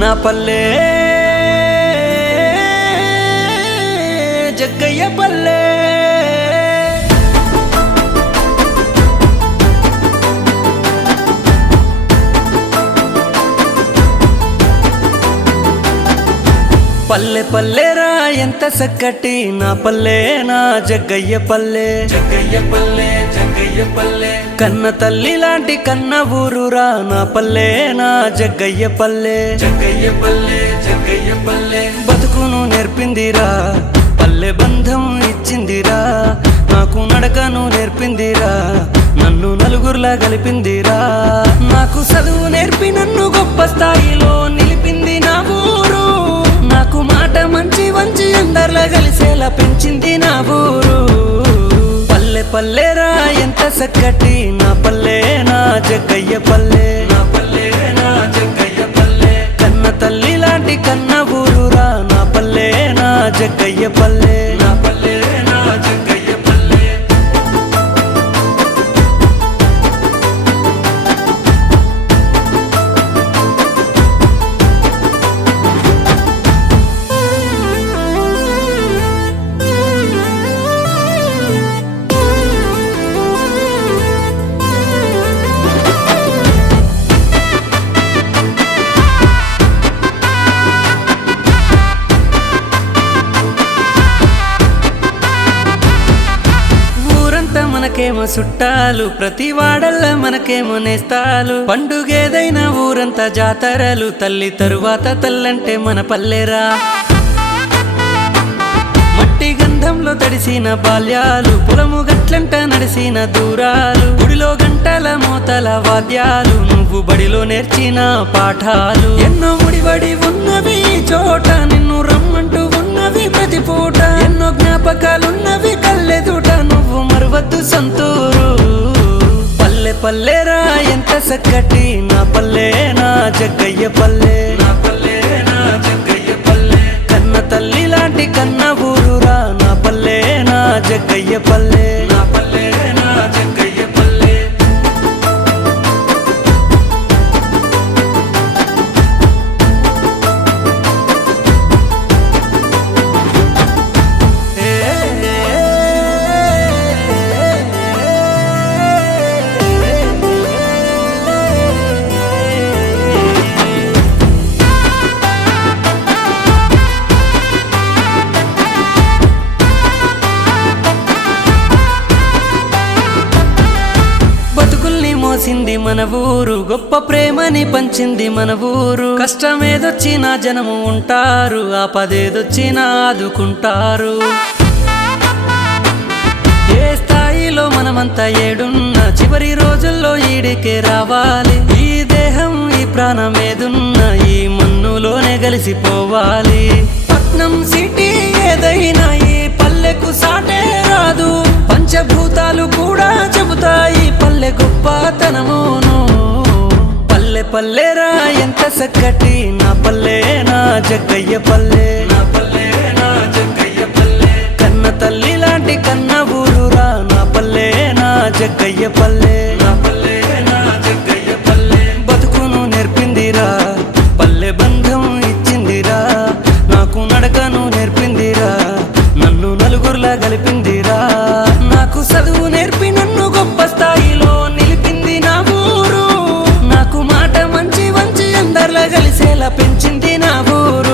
నా పల్లె జగ్గయ్య పల్లె. పల్లె పల్లెరా ఎంత చక్కటి నా పల్లె నా జగ్గయ్య పల్లె. జగ్గయ్య పల్లె జగ్గయ్య పల్లె. కన్న తల్లి లాంటి కన్న ఊరురా నా పల్లె నా జగ్గయ్య పల్లె. జగ్గయ్య పల్లె జగ్గయ్య పల్లె. బతుకును నేర్పిందిరా పల్లె బంధం ఇచ్చిందిరా. నాకు నడకను నేర్పిందిరా నన్ను నలుగురులా కలిపిందిరా. నాకు చదువు నేర్పి నన్ను గొప్ప స్థాయిలో నిలిపింది నా ఊరు. నాకు మాట మంచి వంచి అందరిలా కలిసేలా పెంచింది నా ఊరు. పల్లెరా ఎంత చక్కటి నా పల్లె నా జగ్గయ్య పల్లె. నా పల్లె నా జగ్గయ్య పల్లె. కన్న తల్లి లాంటి కన్న ఊరురా నా పల్లె నా జగ్గయ్య పల్లె పల్లె. మనకేమో చుట్టాలు ప్రతి వాడల్ల మనకేమో నేస్తాలు. పండుగేదైనా ఊరంతా జాతరలు తల్లి తరువాత తల్లంటే మన పల్లెరా. మట్టి గంధంలో తడిసిన బాల్యాలు పొలము గట్లంట నడిసిన దూరాలు. గుడిలో గంటల మోతల వాద్యాలు నువ్వు బడిలో నేర్చిన పాఠాలు. ఎన్నో ముడిబడి ఉన్నవి చోట నిన్ను రమ్మంటూ ఎంత బతుకుల్ని మన ఊరు. గొప్ప ప్రేమని పంచింది మన ఊరు. కష్టమేదొచ్చినా జనము ఉంటారు. ఆపదేదొచ్చినా ఆదుకుంటారు. ఏ స్థాయిలో మనమంతా ఏడున్న చివరి రోజుల్లో ఈడికే రావాలి. ఈ దేహం ఈ ప్రాణం ఈ మన్నులోనే కలిసిపోవాలి పల్లెరా ఎంత చక్కటి. నా పల్లె నా జగ్గయ్య పల్లె. నా పల్లె నా జగ్గయ్య పల్లె. కన్న తల్లి లాంటి కన్న ఊరురా నా పల్లె నా జగ్గయ్య పల్లె. నా పల్లె నా జగ్గయ్య పల్లె. బతుకును నేర్పిందిరా పల్లె బంధం ఇచ్చిందిరా. నాకు నడకను నేర్పిందిరా నన్ను నలుగురులా కలిపిందిరా నాకు చదువు నేర్పిన కలిసేలా పెంచింది నా ఊరు.